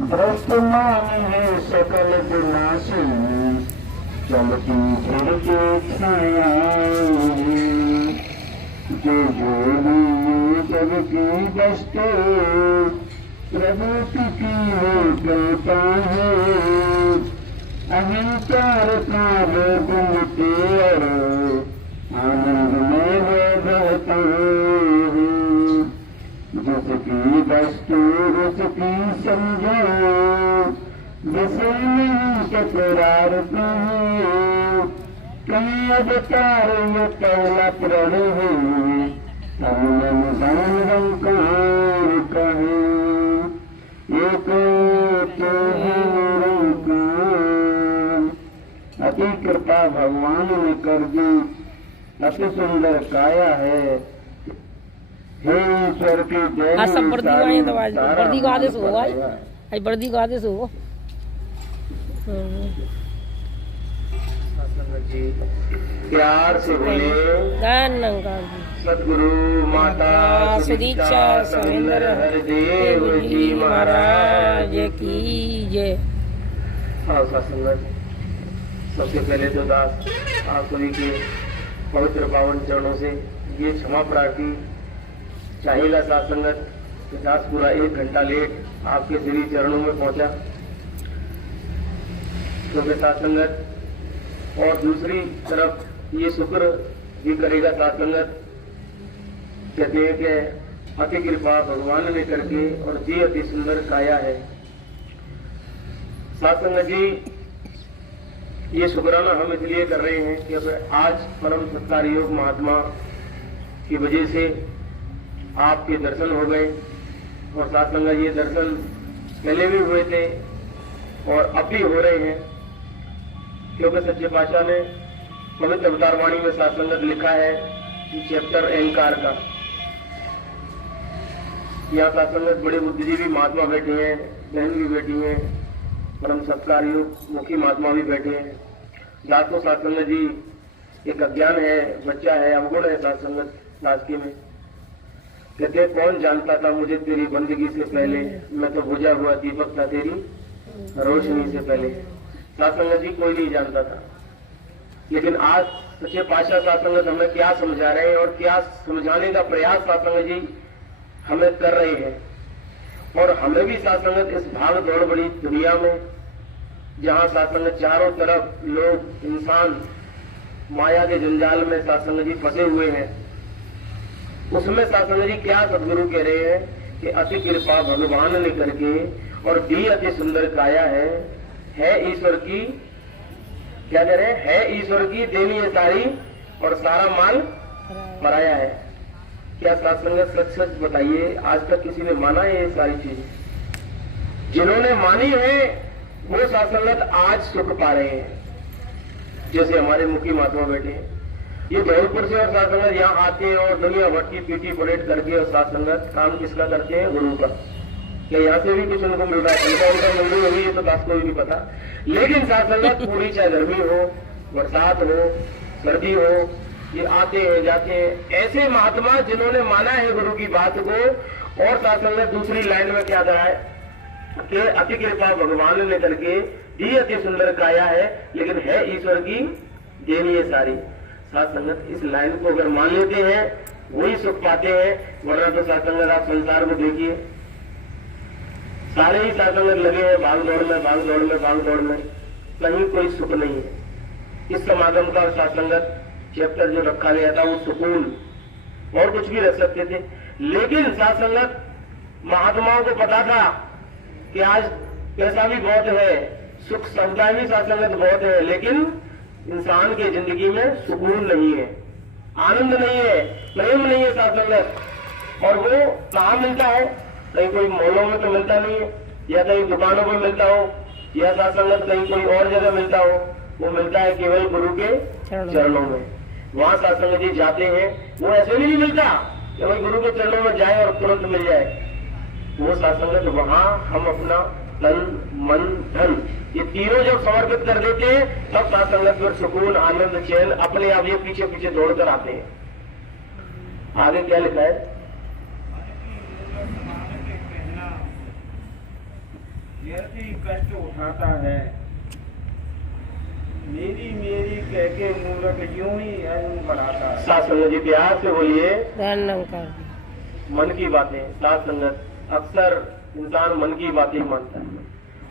भ्रष्ट मान है सकल विनाशी, चलती फिरती छाया जो जोड़ी सबकी वस्तु प्रभु की हो करता है। अहंकार का रोग मिटे और आनंद में वो बहता है। जिसकी वस्तु उसकी समझो, जिसे नहीं टकरारता है। कहीं अवतार ये पहला प्रण है, तन निरंकार कहे एक तो है निरंकार। अति कृपा भगवान ने कर दी, अति सुंदर काया है। हे ईश्वर की जय। आज सब वर्दी गाए तो आज वर्दी का आदेश होगा, आज वर्दी का आदेश होगा। प्यार से बोले सदगुरु माता सुदीक्षा सविंदर हरदेव जी महाराज की जय। हाँ सत्संगत, सबसे पहले तो दास आप सभी के पवित्र पावन चरणों से ये क्षमा प्रार्थी चाहेगा। सत्संगत दास पूरा 1 घंटा लेट आपके श्री चरणों में पहुंचा, तो सत्संगत और दूसरी तरफ ये शुक्र भी करेगा। सत्संगत कहते हैं कि अति कृपा भगवान ने करके और जी अति सुंदर काया है। सत्संगत जी ये शुक्राना हम इसलिए कर रहे हैं कि अब आज परम सत्कार योग महात्मा की वजह से आपके दर्शन हो गए, और सत्संगत ये दर्शन पहले भी हुए थे और अब भी हो रहे हैं, क्योंकि सच्चे पातशाह ने पवित्र अवतार वाणी में सत्संगत लिखा है कि चैप्टर अहंकार का। यहाँ सत्संगत बड़े बुद्धिजीवी महात्मा बैठे हैं, बहन भी बैठी हैं, परम सत्कार योग मुखी महात्मा भी बैठे हैं। दास को सत्संगत जी एक अज्ञान है, बच्चा है, अवगुण है सत्संगत दास के में। कहते कौन जानता था मुझे तेरी बंदगी से पहले, मैं तो बुझा हुआ दीपक था तेरी रोशनी से पहले। सत्संगत जी कोई नहीं जानता था, लेकिन आज सच्चे पातशाह सत्संगत हमें क्या समझा रहे हैं और क्या समझाने का प्रयास सत्संगत जी हमें कर रहे हैं। और हमें भी सत्संगत इस भाग दौड़ बड़ी दुनिया में, जहां सत्संगत चारों तरफ लोग इंसान माया के जंजाल में सत्संगत जी फंसे हुए हैं, उसमें सत्संगत जी क्या सदगुरु कह रहे हैं कि अति कृपा भगवान ने करके और दी अति सुंदर काया है ईश्वर की। क्या कह रहे हैं? है ईश्वर की देनी है सारी और सारा माल पराया है। क्या सत्संगत सच सच बताइए, आज तक किसी ने माना है ये सारी चीजें? जिन्होंने मानी है वो सत्संगत आज सुख पा रहे हैं, जैसे हमारे मुखी महात्मा बैठे हैं। ये धौलपुर से और सत्संगत यहाँ आते हैं और दुनिया भर की पीटी परेड करके और सत्संगत काम किसका करते हैं? गुरु का। क्या यहाँ से भी कुछ उनको मिल रहा है? उनका मिल रही होगी, ये तो दास को भी नहीं पता। लेकिन सत्संगत पूरी, चाहे गर्मी हो, बरसात हो, सर्दी हो, ये आते हैं जाते हैं। ऐसे महात्मा जिन्होंने माना है गुरु की बात को। और सत्संगत दूसरी लाइन में क्या कहा है कि अति कृपा भगवान ने करके दी अति सुंदर काया है, लेकिन है ईश्वर की देनी है सारी। सत्संगत इस लाइन को अगर मान लेते हैं वही सुख पाते हैं, वरना तो सत्संगत आप संसार को देखिए, सारे ही सत्संगत लगे हैं भाग दौड़ में, भाग दौड़ में, भाग दौड़ में, कहीं कोई सुख नहीं है। इस समागम का चैप्टर जो रखा गया था वो सुकून और कुछ भी रख सकते थे, लेकिन सत्संगत महात्माओं को पता था कि आज पैसा भी बहुत है, सुख सुविधाएं भी सत्संगत बहुत है, लेकिन इंसान की जिंदगी में सुकून नहीं है, आनंद नहीं है, प्रेम नहीं है सत्संगत। और वो कहाँ मिलता है? कहीं कोई मॉलों में तो मिलता नहीं है, या कहीं दुकानों पर मिलता हो, या सत्संगत कहीं कोई और जगह मिलता हो। वो मिलता है केवल गुरु के चरणों में। वहां सत्संगत जी जाते हैं, वो ऐसे भी नहीं मिलता कि भाई गुरु के चरणों में जाए और तुरंत मिल जाए। वो सत्संगत वहां हम अपना तन मन धन ये तीनों जब समर्पित कर देते हैं, तब सत्संगत में सुकून, आनंद, चैन अपने आप ये पीछे पीछे दौड़कर आते हैं। आगे क्या लिखा है? व्यक्ति कष्ट उठाता है, मेरी मेरी कह के मूर्ख यूं ही अहम बढ़ाता है। साथ संगत जी प्यार से बोलिए। धन निरंकार। मन की बातें साथ संगत अक्सर इंसान मन की बातें ही मानता है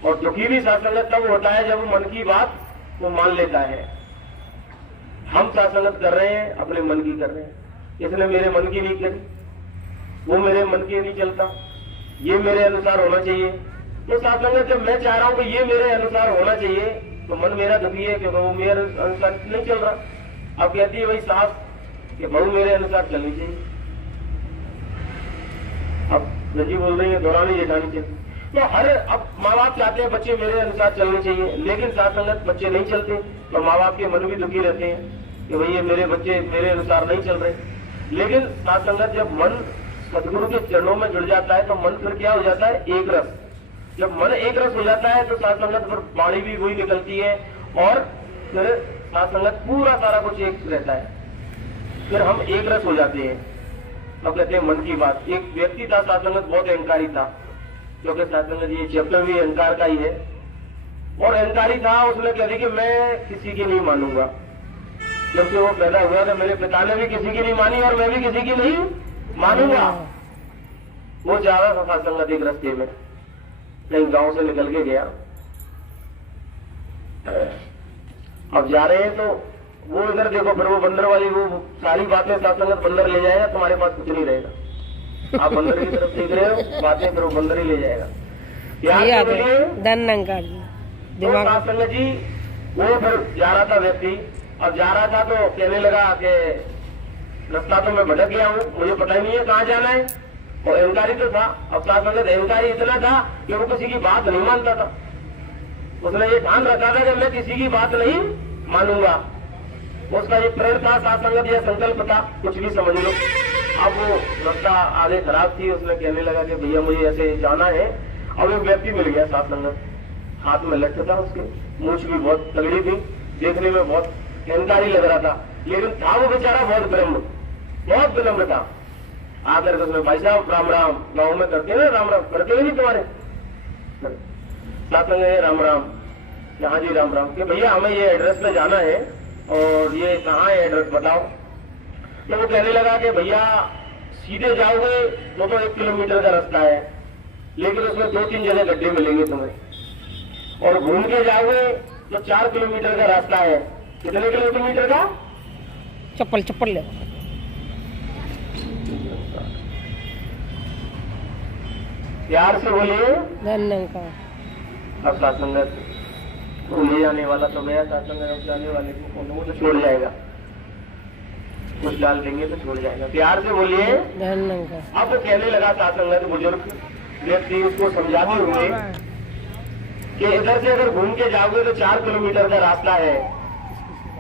और दुखी भी साथ संगत तब होता है जब वो मन की बात वो मान लेता है। हम साथ संगत कर रहे हैं, अपने मन की कर रहे हैं, इसने मेरे मन की नहीं करी, वो मेरे मन की नहीं चलता, ये मेरे अनुसार होना चाहिए। तो साथ संगत जब मैं चाह रहा हूं कि ये मेरे अनुसार होना चाहिए तो मन मेरा दुखी है कि वो मेरे अनुसार नहीं चल रहा। अब कहती है वही सास कि बहू मेरे अनुसार चलनी चाहिए। अब नजी बोल रही है दौरानी जेठानी चाहिए। तो हर अब माँ बाप चाहते हैं बच्चे मेरे अनुसार चलने चाहिए, लेकिन साथ संगत बच्चे नहीं चलते तो माँ बाप के मन भी दुखी रहते हैं कि भाई ये मेरे बच्चे मेरे अनुसार नहीं चल रहे। लेकिन साथ संगत जब मन सदगुरु के चरणों में जुड़ जाता है तो मन फिर क्या हो जाता है, एक रस। जब मन एक रस हो जाता है तो साथ संगत फिर वाणी भी वही निकलती है और फिर साथ संगत पूरा सारा कुछ एक रहता है, फिर हम एक रस हो जाते हैं। अब कहते हैं मन की बात। एक व्यक्ति था साथ संगत बहुत अहंकारी था, क्योंकि साथ संगत ये चैप्टर भी अहंकार का ही है और अहंकारी था। उसने कह दी कि मैं किसी की नहीं मानूंगा। जब से वो पैदा हुआ तो मेरे पिता ने भी किसी की नहीं मानी और मैं भी किसी की नहीं मानूंगा। वो जा रहा था साथ संगत एक रास्ते में, कहीं गांव से निकल के गया। अब जा रहे हैं तो वो इधर देखो, फिर वो बंदर वाली वो सारी बातें साथ संगत बंदर ले जाएगा, तुम्हारे पास कुछ नहीं रहेगा। आप बंदर की तरफ देख रहे हो बातें, फिर वो बंदर ही ले जाएगा। धन निरंकार जी तो साथ संगत जी वो फिर जा रहा था व्यक्ति। अब जा रहा था तो कहने लगा कि रास्ता तो मैं भटक गया हूँ, मुझे पता ही नहीं है कहाँ जाना है। और अहंकारी तो था। अब साथ संगत अहंकारी इतना था कि वो किसी की बात नहीं मानता था। उसने ये ध्यान रखा था कि मैं किसी की बात नहीं मानूंगा। उसका ये प्रण था साथ संगत, यह संकल्प था, कुछ भी समझ लो। अब वो रास्ता आगे खराब थी, उसने कहने लगा कि भैया मुझे ऐसे जाना है। अब एक व्यक्ति मिल गया साथ संगत, हाथ में लट्ठ था उसके, मूछ भी बहुत तगड़ी थी, देखने में बहुत अहंकारी लग रहा था, लेकिन था वो बेचारा बहुत विनम्र था। आकर के उसने भाई साहब राम राम, गाँव में करते हैं राम राम, करते ही नहीं तुम्हारे साथ संगत राम राम। हाँ जी राम राम। कि भैया हमें ये एड्रेस पे जाना है और ये कहाँ है एड्रेस बताओ। तो वो कहने लगा कि भैया सीधे जाओगे तो 1 किलोमीटर का रास्ता है, लेकिन उसमें 2-3 जगह गड्ढे मिलेंगे तुम्हें, और घूम के जाओगे तो 4 किलोमीटर का रास्ता है। कितने किलोमीटर का? चप्पल ले। प्यार से बोलिए। धन निरंकार। अब साथ संगत तो ले जाने वाला तो गया, साथ संगत जाने वाले को वो तो छोड़ जाएगा, कुछ डाल देंगे तो छोड़ जाएगा। प्यार से बोलिए। धन निरंकार। अब वो कहने लगा साथ संगत बुजुर्ग व्यक्ति उसको समझाते हुए कि इधर से अगर घूम के जाओगे तो 4 किलोमीटर का रास्ता है।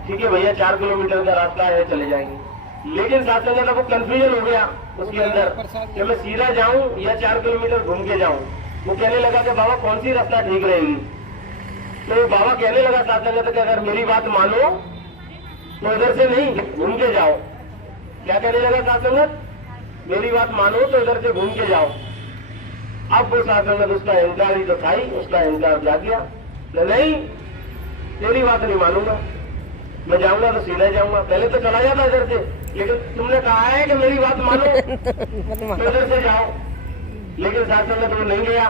ठीक है भैया 4 किलोमीटर का रास्ता है, चले जाएंगे। लेकिन साथ संगत अब वो कंफ्यूजन हो गया उसके अंदर कि मैं सीधा जाऊं या 4 किलोमीटर घूम के जाऊं। वो कहने लगा कि बाबा कौन सी रास्ता ठीक रहेगी। तो बाबा कहने लगा साथ संगत कि अगर मेरी बात मानो तो इधर से नहीं घूम के जाओ। क्या कहने लगा साथ संगत? मेरी बात मानो तो इधर से घूम के जाओ। अब वो साथ संगत उसका अहंकार ही तो था ही, उसका अहंकार जाग गया। नहीं तेरी बात नहीं मानूंगा, मैं जाऊंगा तो सीधा जाऊंगा। पहले तो चला जाता इधर से, लेकिन तुमने कहा है कि मेरी बात मानो तो इधर से जाओ। लेकिन साथ संगत वो नहीं गया,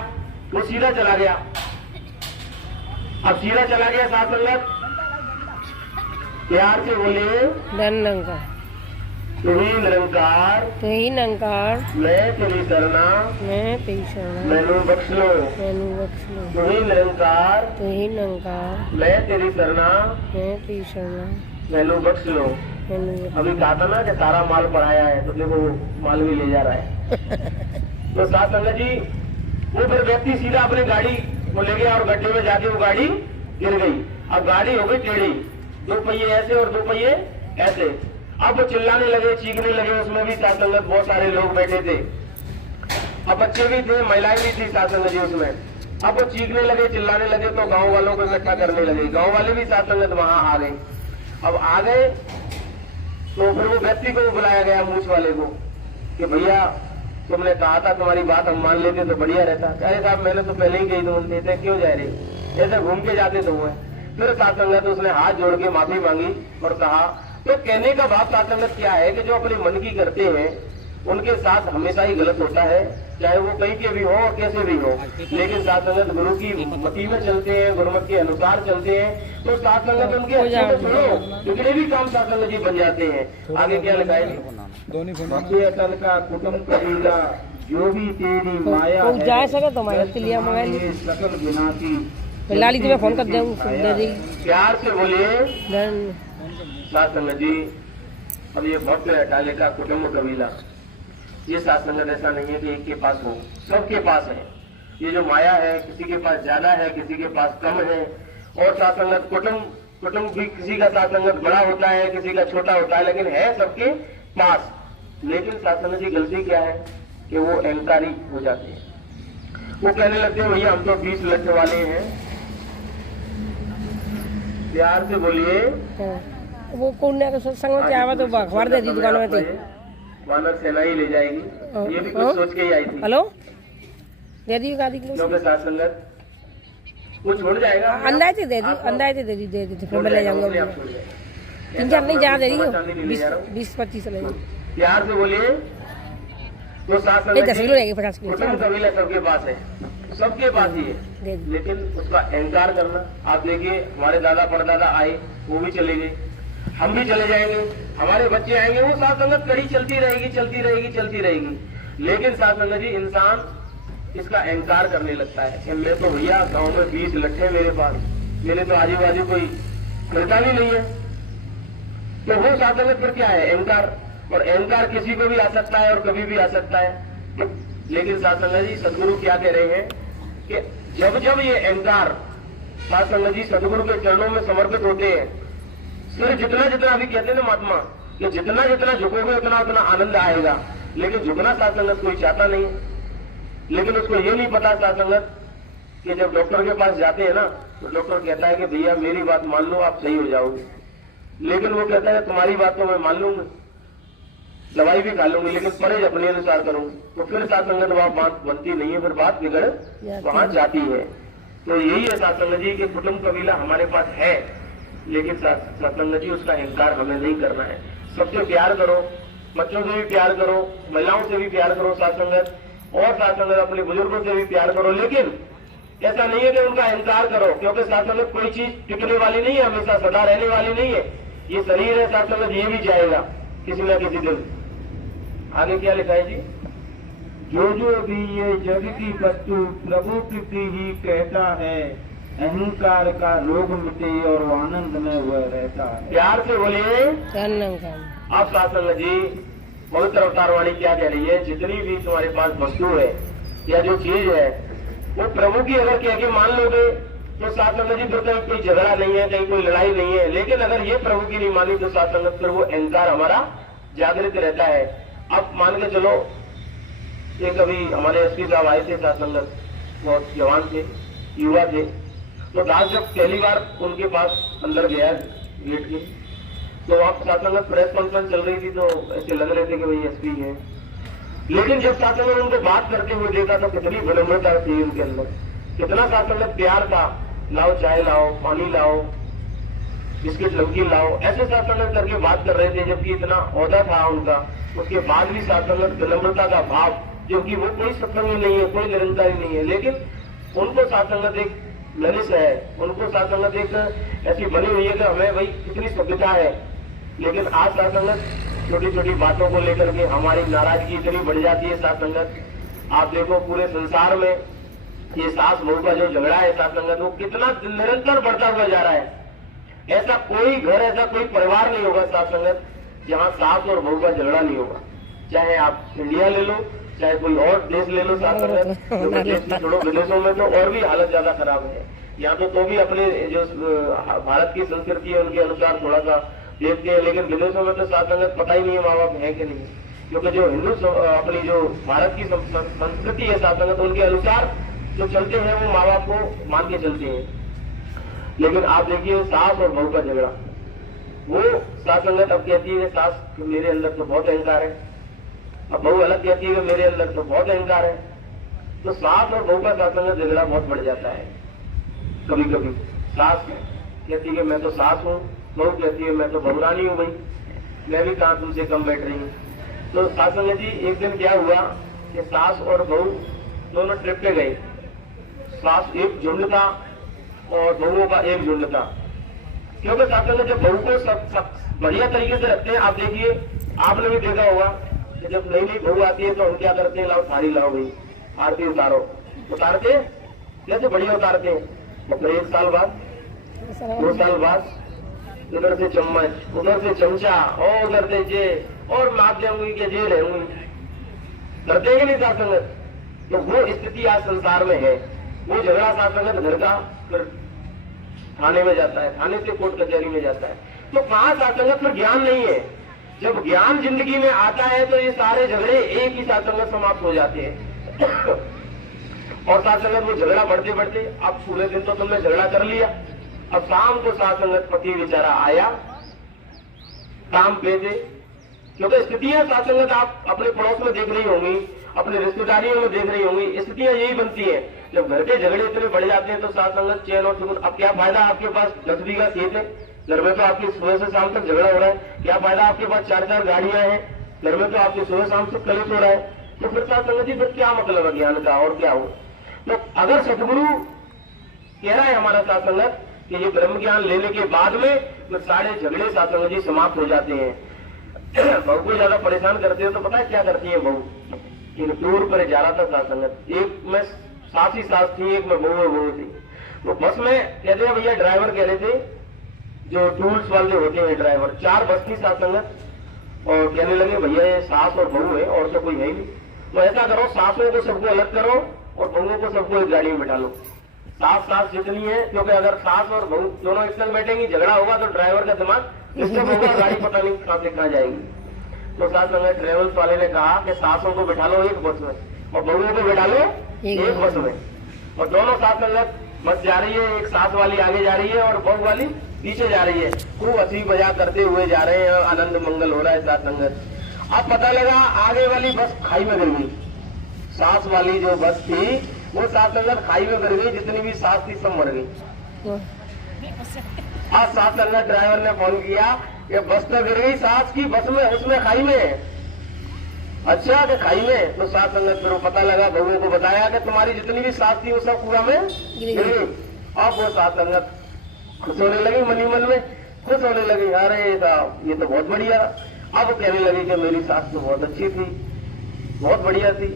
वो सीधा चला गया। अब सीधा चला गया साथ संगत। प्यार से बोलिए। धन निरंकार। तू ही निरंकार, तू ही निरंकार, मैं तेरी शरणा, मैं तेरी शरणा, मैनू बख्श लो। मैनू बख्श लो। तू ही निरंकार, तू ही निरंकार, मैं तेरी शरणा, मैं तेरी शरणा, मैनू बख्श लो। मैनू बख्श अभी कहा था ना कि सारा माल पड़ाया है, तो देखो माल भी ले जा रहा है। तो साथ संगत जी वो फिर व्यक्ति सीधा अपनी गाड़ी को ले गया और गड्ढे में जाके वो गाड़ी गिर गई। अब गाड़ी हो गई टेढ़ी, 2 पहिए ऐसे और 2 पहिए ऐसे। अब वो चिल्लाने लगे, चीखने लगे। उसमें भी साथ संगत बहुत सारे लोग बैठे थे, अब बच्चे भी थे, महिलाएं भी थी साथ संगत जी उसमें। अब वो चीखने लगे, चिल्लाने लगे तो गांव वालों को इकट्ठा करने लगे। गांव वाले भी साथ संगत वहां आ गए। अब आ गए तो फिर वो व्यक्ति को बुलाया गया, मूछ वाले को, कि भैया तुमने कहा था तुम्हारी बात हम मान लेते तो बढ़िया रहता। अरे साहब मैंने तो पहले ही कही तुम देते क्यों जा रहे, ऐसे घूम के जाते तो हुए। फिर साथ संगत उसने हाथ जोड़ के माफी मांगी और कहा। तो कहने का भाव साथ संगत क्या है कि जो अपने मन की करते हैं उनके साथ हमेशा ही गलत होता है, चाहे वो कहीं के भी हो और कैसे भी हो। लेकिन साथ संगत गुरु की मति में चलते हैं, गुरुमत के अनुसार चलते हैं, तो साथ संगत उनके अच्छे से सुनो, जितने भी काम साथ संगत जी बन जाते हैं। आगे क्या लिखा है, अटल का कुटुम्ब कबीला जो भी तेरी माया है, जा सके तो मैं लिया मोबाइल सकल विनाशी। लाली जी मैं फोन कर दूँ दे दी, प्यार से बोलिए साथ संगत जी। अब ये भक्त अटाले का कुटुम्ब कबीला, ये साथ संगत ऐसा नहीं है कि एक के पास हो, सबके पास है। ये जो माया है किसी के पास ज्यादा है, किसी के पास कम है। और साथ संगत कुटुम्ब भी किसी का साथ संगत बड़ा होता है, किसी का छोटा होता है, लेकिन है सबके पास। लेकिन साथ संगत की गलती क्या है कि वो अहंकारी हो जाते हैं। वो कहने लगते हैं भैया हम तो 20 लठ वाले हैं। प्यार से बोलिए। वो कौन संग में क्या तो अखबार दे दी दुकान में थे, वानर सेना ही ले जाएगी। ये भी कुछ सोच के ही आई थी। हेलो दे दी गाड़ी क्योंकि साथ संगत वो छोड़ जाएगा। अंदाजे दे दी फिर मैं ले जाऊंगा। 3-4 नहीं जहाँ दे दी 20-25 ले प्यार से बोलिए। तो साथ संगत 10 किलो रहेगी 50 किलो कबीला सबके पास है, सबके पास ही है। लेकिन उसका अहंकार करना। आप देखिए हमारे दादा परदादा आए, वो भी चले गए, हम भी चले जाएंगे, हमारे बच्चे आएंगे, वो साथ संगत कड़ी चलती रहेगी। लेकिन साथ संगत जी इंसान इसका अहंकार करने लगता है कि मैं तो भैया गांव में 20 लट्ठे मेरे पास, मेरे तो आजू बाजू कोई करता भी नहीं है। तो वो साथ संगत फिर क्या है, अहंकार। और अहंकार किसी को भी आ सकता है और कभी भी आ सकता है। लेकिन साथ संगत जी सदगुरु क्या कह रहे हैं कि जब जब ये अहंकार साथ संगत जी सदगुरु के चरणों में समर्पित होते हैं, फिर जितना अभी कहते हैं ना महात्मा कि जितना झुकोगे उतना आनंद आएगा। लेकिन झुकना साथ संगत कोई चाहता नहीं है। लेकिन उसको ये नहीं पता साथ संगत कि जब डॉक्टर के पास जाते हैं ना, तो डॉक्टर कहता है कि भैया मेरी बात मान लो आप सही हो जाओगे। लेकिन वो कहता है तुम्हारी बात तो मैं मान लूंगा, दवाई भी खा लूंगी, लेकिन परहेज अपने अनुसार करूंगी। तो फिर साथ संगत वहां बात बनती नहीं है, फिर बात बिगड़ वहां जाती है। तो यही है साथ संगत जी कि कुटुम्ब कबीला हमारे पास है, लेकिन साथ संगत जी उसका अहंकार हमें नहीं करना है। सबसे प्यार करो, बच्चों से भी प्यार करो, महिलाओं से भी प्यार करो साथ संगत, और साथ संगत अपने बुजुर्गों से भी प्यार करो। लेकिन ऐसा नहीं है कि उनका अहंकार करो, क्योंकि साथ संगत कोई चीज टिकने वाली नहीं है, हमेशा सदा रहने वाली नहीं है। ये शरीर है साथ संगत, ये भी जाएगा किसी न किसी दिन। आगे क्या लिखा है जी, जो भी ये जग की वस्तु प्रभु कृति ही कहता है, अहंकार का रोग मिटे और आनंद में वह रहता है। प्यार से बोलिए। अब साथ संगत जी पवित्र अवतार वाणी क्या कह रही है, जितनी भी तुम्हारे पास वस्तु है या जो चीज है वो प्रभु की अगर कह के मान लोगे तो साथ संगत जी फिर कहीं कोई झगड़ा नहीं है, कहीं कोई लड़ाई नहीं है। लेकिन अगर ये प्रभु की नहीं मानी तो साथ संगत फिर वो अहंकार हमारा जागृत रहता है। अब मान के चलो एक अभी हमारे एसपी साहब आए थे साथ संगत, बहुत जवान थे, युवा थे। तो दास जब पहली बार उनके पास अंदर गया गेट के, तो वहां साथ संगत प्रेस कॉन्फ्रेंस चल रही थी, तो ऐसे लग रहे थे कि भाई एसपी है। लेकिन जब साथ संगत उनको बात करते हुए देखा तो कितनी विनम्रता थी उनके अंदर, कितना साथ संगत प्यार था। लाओ चाय लाओ, पानी लाओ, बिस्किट नमकीन लाओ, ऐसे साथ संगत करके बात कर रहे थे, जबकि इतना औहदा था उनका। उसके बाद भी साथ संगत विनम्रता का भाव, क्योंकि वो कोई सत्संगी नहीं है, कोई निरंकारी नहीं है, लेकिन उनको साथ संगत एक ललित है, उनको साथ संगत एक ऐसी बनी हुई है कि हमें भाई कितनी सभ्यता है। लेकिन आज साथ संगत छोटी छोटी बातों को लेकर के हमारी नाराजगी इतनी बढ़ जाती है। साथ संगत आप देखो पूरे संसार में ये सास बहू का जो झगड़ा है साथ संगत, वो कितना निरंतर बढ़ता हुआ जा रहा है। ऐसा कोई घर, ऐसा कोई परिवार नहीं होगा साथ संगत जहाँ सास और बहू का झगड़ा नहीं होगा। चाहे आप इंडिया ले लो, चाहे कोई और देश ले लो साथ संगत, देश छोड़ो विदेशों में तो और भी हालत ज्यादा खराब है। यहाँ तो भी अपने जो भारत की संस्कृति है उनके अनुसार थोड़ा सा देखते हैं, लेकिन विदेशों में तो साथ संगत पता ही नहीं है माँ बाप है कि नहीं, क्योंकि जो हिंदू अपनी जो भारत की संस्कृति है साथ संगत उनके अनुसार जो चलते हैं वो माँ बाप को मान के चलते हैं। लेकिन आप देखिए सास और बहू का झगड़ा, वो साथ संगत अब कहती है सास मेरे अंदर तो बहुत अहंकार है, अब बहू अलग कहती है कि मेरे अंदर तो बहुत अहंकार है। तो सास और बहू का साथ झगड़ा बहुत बढ़ जाता है। कभी कभी सास कहती है कि मैं तो सास हूँ, बहू कहती है मैं तो बहुरानी हूँ, भाई मैं भी कहाँ तुमसे कम बैठ रही हूँ। तो सास संगत जी एक दिन क्या हुआ कि सास और बहू दोनों ट्रिप पे गए। सास एक झुंड था और बहुओं का एक झुंड था। क्योंकि सास संगत जब बहू को सब बढ़िया तरीके से रखते हैं, आप देखिए आपने भी देखा होगा कि जब नई नई बहू आती है तो हम क्या करते हैं, लाओ थाली लाओ भाई, आरती उतारो, उतारते कैसे बढ़िया उतारते हैं। मतलब 1 साल बाद 2 साल बाद उधर से चम्मच, उधर से चमचा और उधर से जे और माप जाऊंगी कि जे रहूंगी, करते हैं कि नहीं साथ संगत। तो वो स्थिति आज संसार में है। वो झगड़ा साथ संगत घर का फिर थाने में जाता है, थाने से कोर्ट कचहरी में जाता है। तो कहाँ साथ संगत फिर ज्ञान नहीं है। जब ज्ञान जिंदगी में आता है तो ये सारे झगड़े एक ही साथ संगत समाप्त हो जाते हैं। और साथ संगत वो झगड़ा बढ़ते बढ़ते, अब पूरे दिन तो तुमने झगड़ा कर लिया, अब शाम को साथ संगत पति बेचारा आया काम पे थे। क्योंकि स्थितियां साथ संगत आप अपने पड़ोस में देख रही होंगी, अपने रिश्तेदारियों में देख रही होंगी, स्थितियां यही बनती है। जब घर के झगड़े इतने बढ़ जाते हैं तो साथ संगत चैन और सुकून। अब क्या फायदा, आपके पास 10 बीघा खेत है, घर में तो आपकी सुबह से शाम तक झगड़ा हो रहा है। क्या फायदा, आपके पास 4-4 गाड़ियां हैं, घर में तो आपकी सुबह शाम तक कलेश हो रहा है। तो फिर साथ संगत जी फिर क्या मतलब है ज्ञान का, और क्या हो। तो अगर सतगुरु कह रहा है हमारा साथ संगत कि ये ब्रह्म ज्ञान लेने के बाद में फिर सारे झगड़े साथ संगत जी समाप्त हो जाते हैं। बहू को ज्यादा परेशान करते हो तो पता है क्या करती है बहू, एक टूर पर जा रहा था साथ संगत, एक में सास ही सास थी, एक में बहू थी। तो बस में कहते हैं भैया, ड्राइवर कह रहे थे जो टूल्स वाले होते हैं ड्राइवर, 4 बस की साथ संगत, और कहने लगे भैया ये सास और बहू है और तो कोई है ही नहीं, तो ऐसा करो सासों को सबको अलग करो और बहुओं को सबको एक गाड़ी में बैठा लो। सास जितनी है, क्योंकि अगर सास और बहू दोनों एक संग बैठेंगी, झगड़ा होगा तो ड्राइवर का दिमाग डिस्टर्ब होगा, गाड़ी पता नहीं कहां से कहां जाएगी। तो साथ संगत ट्रेवल्स वाले ने कहा कि सासों को बैठा लो एक बस में और बहुओं को बैठा लो एक बस में, और दोनों साथ संगत बस जा रही है, एक सास वाली आगे जा रही है और बहू वाली पीछे जा रही है। खूब हंसी मजाक करते हुए जा रहे हैं, आनंद मंगल हो रहा है साथ संगत। अब पता लगा आगे वाली बस खाई में गिर गई। सास वाली जो बस थी वो साथ संगत खाई में गिर गई, जितनी भी सास थी सब मर गई। आज साथ संगत ड्राइवर ने फोन किया कि बस तो गिर गई सास की, बस में उसमें खाई में। अच्छा कि खाई में, तो साथ संगत फिर पता लगा, बहू को बताया कि तुम्हारी जितनी भी सास थी वो सब कुआं में गिर गई। अब वो साथ संगत खुश होने लगी, मनी मन में खुश होने लगी, अरे ये तो बहुत बढ़िया। अब कहने लगी कि मेरी सास तो बहुत अच्छी थी, बहुत बढ़िया थी।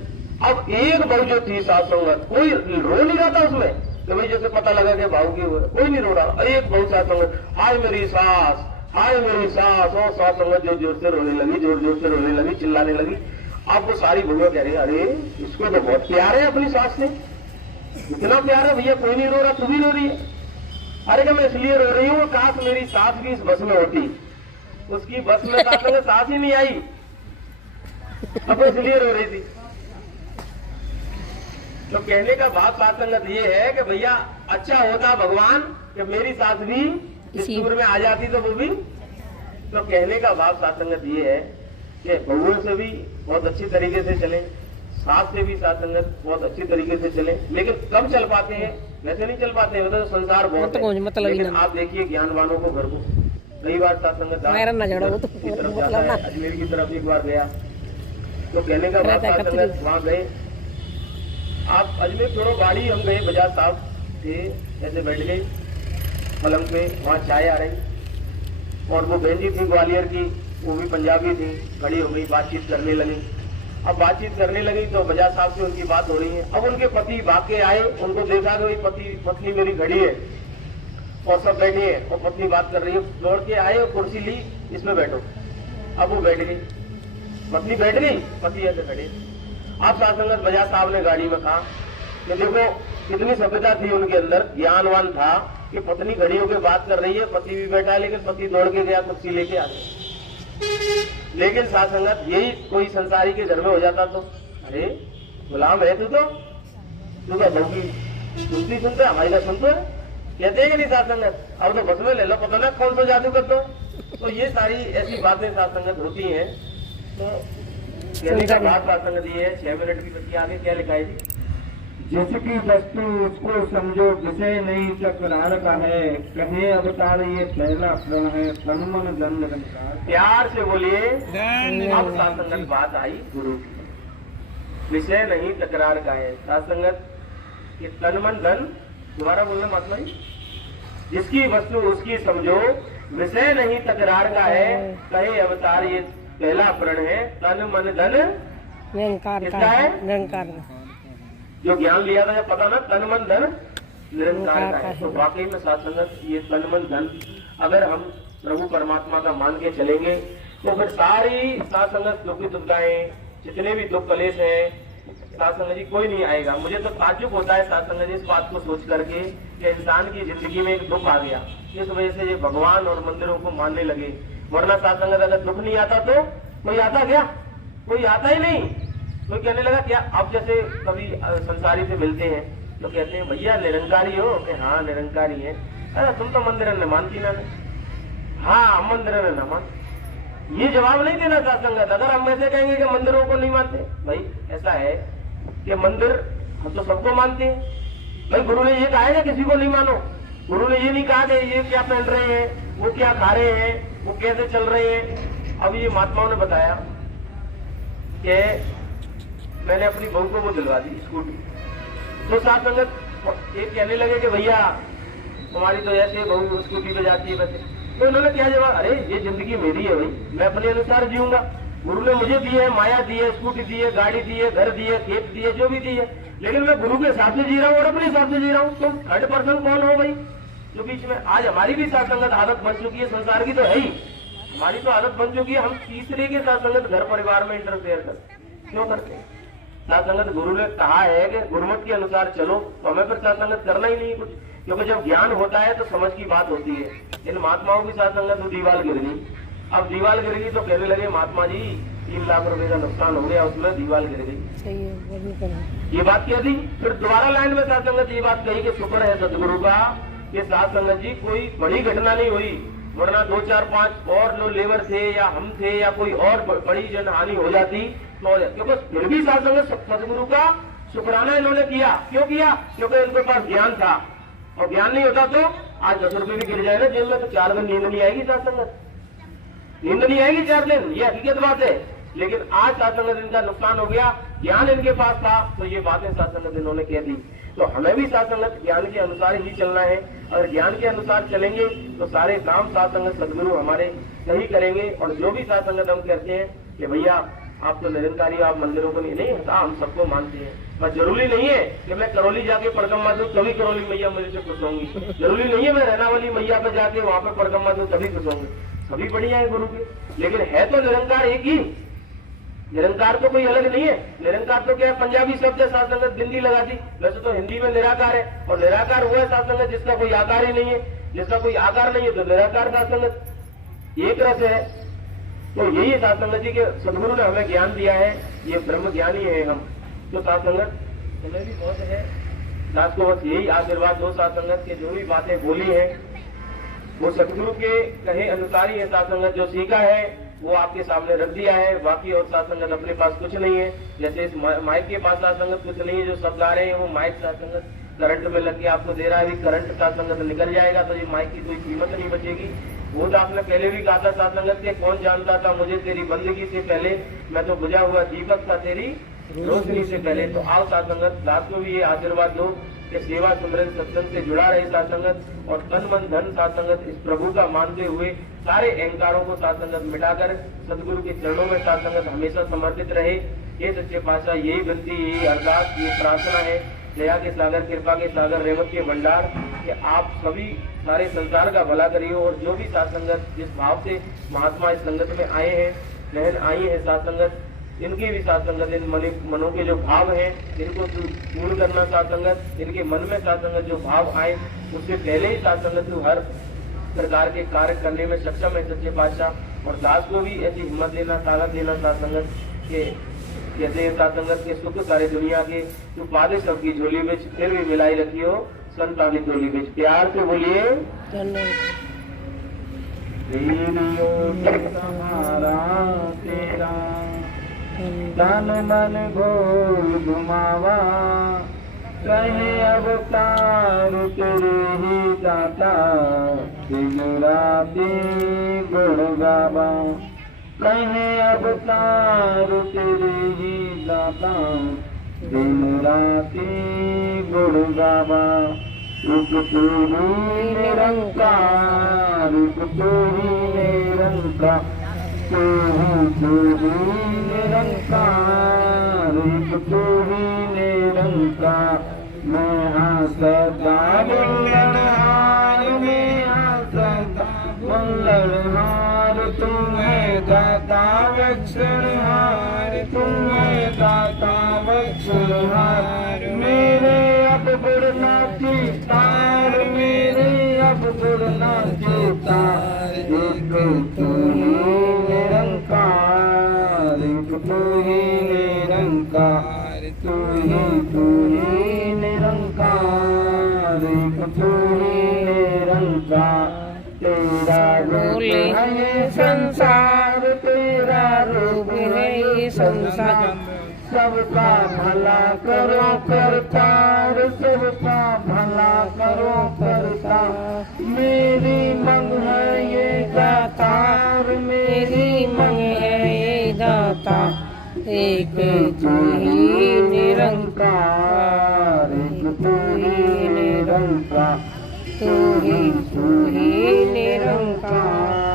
अब एक बहू जो थी सास संगत, कोई रो नहीं रहा था उसमें, तो भाई जैसे पता लगा कि भाव की हुए, कोई नहीं रो रहा। एक बहू सास संगत, हाय मेरी सास, हाय मेरी सास, और सास संगत जोर जोर से रोने लगी, जोर जोर से रोने लगी, चिल्लाने लगी। अब वो सारी बहुएं कह रही, अरे इसको तो बहुत प्यार है अपनी सास से, इतना प्यार है भैया, कोई नहीं रो रहा, तू भी रो रही है। अरे क्या मैं इसलिए रो रही हूँ, काश मेरी सास भी इस बस में होती, उसकी बस में सास ही नहीं आई, अब इसलिए रो रही थी। तो कहने का भाव साथ संगत ये है कि भैया अच्छा होता भगवान कि मेरी सास भी इस टूर में आ जाती तो वो भी। तो कहने का भाव साथ संगत ये है कि बहुओं से भी बहुत अच्छी तरीके से चले, सास से भी साथ संगत बहुत अच्छी तरीके से चले, लेकिन कम चल पाते हैं, वैसे नहीं चल पाते हैं, मतलब संसार बहुत है। लेकिन आप देखिए ज्ञानवानों को घर को कई बार साथ संगत अजमेर की तरफ एक बार गया, तो कहने का भाव साथ संगत वहां गए, आप अजमेर छोड़ो, गाड़ी हम गए, बजाज साहब थे, ऐसे बैठ गए पलंग पे, वहाँ चाय आ रही, और वो बहन जी थी ग्वालियर की, वो भी पंजाबी थी, खड़ी हो गई, बातचीत करने लगी। अब बातचीत करने लगी तो बजाज साहब से उनकी बात हो रही है। अब उनके पति भाग के आए, उनको देखा कि पत्नी मेरी खड़ी है और सब बैठे हैं, और पत्नी बात कर रही है, दौड़ के आए और कुर्सी ली, इसमें बैठो। अब वो बैठ गई, पत्नी बैठ गई, पति ऐसे खड़े। अब साथ संगत बजाज साहब ने गाड़ी में कहा कि देखो कितनी सभ्यता थी उनके अंदर, ज्ञानवान था कि पत्नी खड़ी होकर बात कर रही है, पति भी बैठा है, लेकिन पति दौड़ के गया, कुर्सी लेके आ गया। लेकिन साथ संगत यही कोई संसारी के घर में हो जाता तो, अरे गुलाम है तू तो बहू की सुनती सुनते, हमारी ना सुनते है, कहते हैं कि नहीं साथ संगत, अब तो बस में ले लो, पता ना कौन सा जादू करते हो। तो ये सारी ऐसी बातें साथ संगत होती हैं। तो कहने का बात साथ संगत ये है, 6 मिनट की बच्ची आगे क्या लिखा है जी? जिसकी वस्तु उसको समझो, विषय नहीं चक्रार का है, कहे अवतार ये पहला प्रण है, तन मन धन निरंकार। प्यार से बोलिए। अब साथ संगत बात आई गुरु की, विषय नहीं तकरार का है। साथ संगत ये तन मन धन, दोबारा बोलना महात्मा जी, जिसकी वस्तु उसकी समझो, विषय नहीं तकरार का है, कहे अवतार ये पहला प्रण है, तन मन धन निरंकार किसका है? निरंकार का। जो ज्ञान लिया था, जब पता ना तन मन धन निरंकार का है, तो वाकई में साथ संगत ये तन मन धन अगर हम प्रभु परमात्मा का मान के चलेंगे तो फिर सारी साथ संगत दुखी दुविधाएं, जितने भी दुख कलेश हैं, साथ संगत जी कोई नहीं आएगा। मुझे तो ताज्जुब होता है साथ संगत जी इस बात को सोच करके कि इंसान की जिंदगी में एक दुख आ गया, इस वजह से ये भगवान और मंदिरों को मानने लगे। वरना साथ संगत अगर दुख नहीं आता तो कोई आता क्या? कोई आता ही नहीं। कोई कहने लगा क्या, अब जैसे कभी संसारी से मिलते हैं तो कहते हैं भैया निरंकारी हो? कि हाँ निरंकारी है। अरे तुम तो मंदिर न मानती ना। हाँ मंदिर न मान, ये जवाब नहीं देना साथ संगत। अगर हम ऐसे कहेंगे कि मंदिरों को नहीं मानते, भाई ऐसा है कि मंदिर हम तो सबको मानते हैं। भाई गुरु ने ये कहा है कि किसी को नहीं मानो। गुरु ने ये नहीं कहा कि ये क्या पहन रहे हैं, वो क्या खा रहे हैं, वो कैसे चल रहे हैं। अब ये महात्माओं ने बताया कि मैंने अपनी बहू को वो दिलवा दी स्कूटी, तो साथ संगत एक कहने लगे कि भैया तुम्हारी तो ऐसे बहू स्कूटी पे जाती है वैसे। तो उन्होंने क्या जवाब, अरे ये जिंदगी मेरी है भाई, मैं अपने अनुसार जीऊंगा। गुरु ने मुझे दी है, माया दी है, स्कूटी दी है, गाड़ी दी है, घर दी है, खेत दी है, जो भी दी है, लेकिन मैं गुरु के हिसाब से जी रहा हूँ और अपने हिसाब से जी रहा हूँ। तो थर्ड पर्सन कौन हो भाई जो बीच में? आज हमारी भी साथ संगत आदत बन चुकी है, संसार की तो है ही, हमारी तो आदत बन चुकी है, हम तीसरे के साथ संगत घर परिवार में इंटरफेयर करते। क्यों करते हैं? साथ संगत गुरु ने कहा है कि गुरुमत के अनुसार चलो, तो हमें फिर साथ संगत करना ही नहीं कुछ, क्योंकि जब ज्ञान होता है तो समझ की बात होती है। इन महात्माओं की साथ संगत दीवार गिर गई। अब दीवार गिर गई तो कहने लगे महात्मा जी 3 लाख रुपए का नुकसान हो गया, उसमें दीवार गिर गई। ये बात कह दी। फिर दोबारा लाइन में साथ संगत ये बात कही कि शुक्र है सदगुरु का, ये साथ संगत जी कोई बड़ी घटना नहीं हुई, वरना 2 4 5 और लोग लेबर थे या हम थे या कोई और बड़ी जनहानि हो जाती। क्योंकि फिर भी साथ संगत सदगुरु का शुक्राना इन्होंने किया। क्यों किया? क्योंकि इनके पास ज्ञान था, और ज्ञान नहीं होता तो आज 10 रुपए भी गिर जाए ना जेल में तो 4 दिन नींद नहीं आएगी। साथ संगत नींद नहीं आएगी 4 दिन, ये हकीकत बात है। लेकिन आज साथ संगत इनका नुकसान हो गया, ज्ञान इनके पास था, तो ये बातें साथ संगत इन्होंने कह दी। तो हमें भी साथ संगत ज्ञान के अनुसार ही चलना है। अगर ज्ञान के अनुसार चलेंगे तो सारे काम साथ संगत सदगुरु हमारे सही करेंगे। और जो भी साथ संगत हम कहते हैं कि भैया आप तो निरंकारी, आप मंदिरों को नहीं हटा, हम सबको मानते हैं, पर जरूरी नहीं है कि मैं करौली जाके परिक्रमा दूं तभी करौली मैया मेरे से खुश होंगी। जरूरी नहीं है मैं रहना वाली मैया पे जाके वहां पर परिक्रमा दूं तभी खुश होंगे। सभी बढ़िया है गुरु के, लेकिन है तो निरंकार एक ही। निरंकार तो कोई अलग नहीं है। निरंकार तो क्या है, पंजाबी शब्द है, साथ संगत बिंदी लगा दी। वैसे तो हिंदी में निराकार है, और निराकार हुआ है साथ संगत जिसका कोई आकार ही नहीं है। जिसका कोई आकार नहीं है तो निराकार साथ संगत एक रस है। तो यही है साथ संगत जी के सदगुरु ने हमें ज्ञान दिया है, ये ब्रह्म ज्ञानी है हम। तो साथ संगत हमें भी बहुत है, दास को बस यही आशीर्वाद दो साथ संगत के जो भी बातें बोली है वो सदगुरु के कहे अनुसार ही है। साथ संगत जो सीखा है वो आपके सामने रख दिया है, बाकी और साथ संगत अपने पास कुछ नहीं है। जैसे इस माइक के पास साथ संगत कुछ नहीं है, जो सब गा रहे हैं वो माइक साथ संगत करंट में लग के आपको दे रहा है, अभी करंट साथ संगत निकल जाएगा तो ये माइक की कोई कीमत नहीं बचेगी। वो तो आपने पहले भी कहा था साथ संगत के, कौन जानता था मुझे तेरी बंदगी से पहले, मैं तो बुझा हुआ दीपक था तेरी रोशनी से पहले। तो आओ साथ संगत दास को भी ये आशीर्वाद दो कि सेवा सुमरन सत्संग से जुड़ा रहे साथ संगत, और तन मन धन साथ संगत इस प्रभु का मानते हुए सारे अहंकारों को साथ संगत मिटाकर सदगुरु के चरणों में साथ संगत हमेशा समर्पित रहे। ये सच्चे पातशाह यही विनती, यही अरदास, ये प्रार्थना है दया के सागर, कृपा के सागर, रहमत के भंडार, कि आप सभी सारे संसार का भला करिए। और जो भी साथ संगत जिस भाव से महात्मा इस संगत में आए हैं, बहन आई है साथ संगत, इनके भी साथ संगत इन मनों के जो भाव हैं इनको पूर्ण करना साथ संगत, इनके मन में साथ संगत जो भाव आए उससे पहले ही साथ संगत तू हर प्रकार के कार्य करने में सक्षम है सच्चे पातशाह। और दास को भी ऐसी हिम्मत देना, ताकत देना साथ संगत के कहते हैं साथ संगत के सुख सारे दुनिया के तू पादे सबकी झोली में फिर भी मिलाई रखी हो संतानी टोली में। प्यार से बोलिए तेरा तन मन घोल घुमावा, कहे अवतार तेरे ही दाता, दिन राति गुण गावा, कहे अवतार तेरे ही दाता, दिन राति गुण गावा। रूप तू ही निरंकार, रूप तू ही निरंकार, तू ही निरंकार, रूप तू ही निरंकार। मैं हाँ सदा बल्लड़हार, मैं हाँ सदा बल्लड़हार, तुम है दाता वत्सलहार, तुम है दाता वत्सलहार। मेरे अब बुढ़ना चितार, मेरे अब बुढ़ना चितार, एक तू ही निरंकार, एक तू ही निरंकार, तू ही निरंकार, एक तू ही निरंकार। तेरा रूप है ये संसार, तेरा रूप है ये संसार, सबका भला करो करतार, सबका भला करो करतार। मेरी मंग है ये दातार, मेरी मंग है ये दाता, एक तू ही निरंकार, एक तू ही निरंकार, तू ही निरंकार,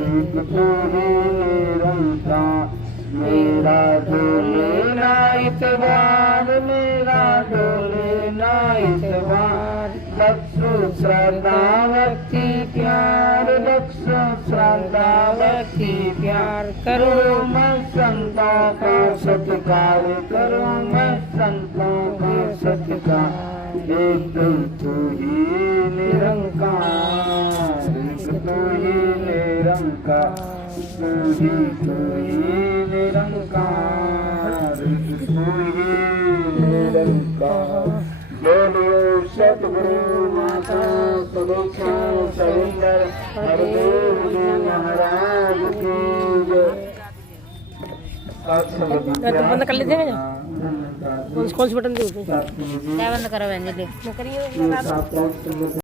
एक तू ही निरंकार। मेरा डोले ना इतबार, मेरा डोले ना इतबार, बख्शो श्रद्धावती प्यार, बख्शो श्रद्धावती प्यार। करो मैं संतों का सत्कार, करो मैं संतों का सत्कार। एक तू ही निरंकार, एक तू ही निरंकार, तू ही निरंकार, तू ही निरंकार। बोलो सतगुरु माता सुदीक्षा सविंदर हरदेव जी महाराज की जय। बंद कर लेते हैं कौन से बटन दे क्या बंद करो? करिए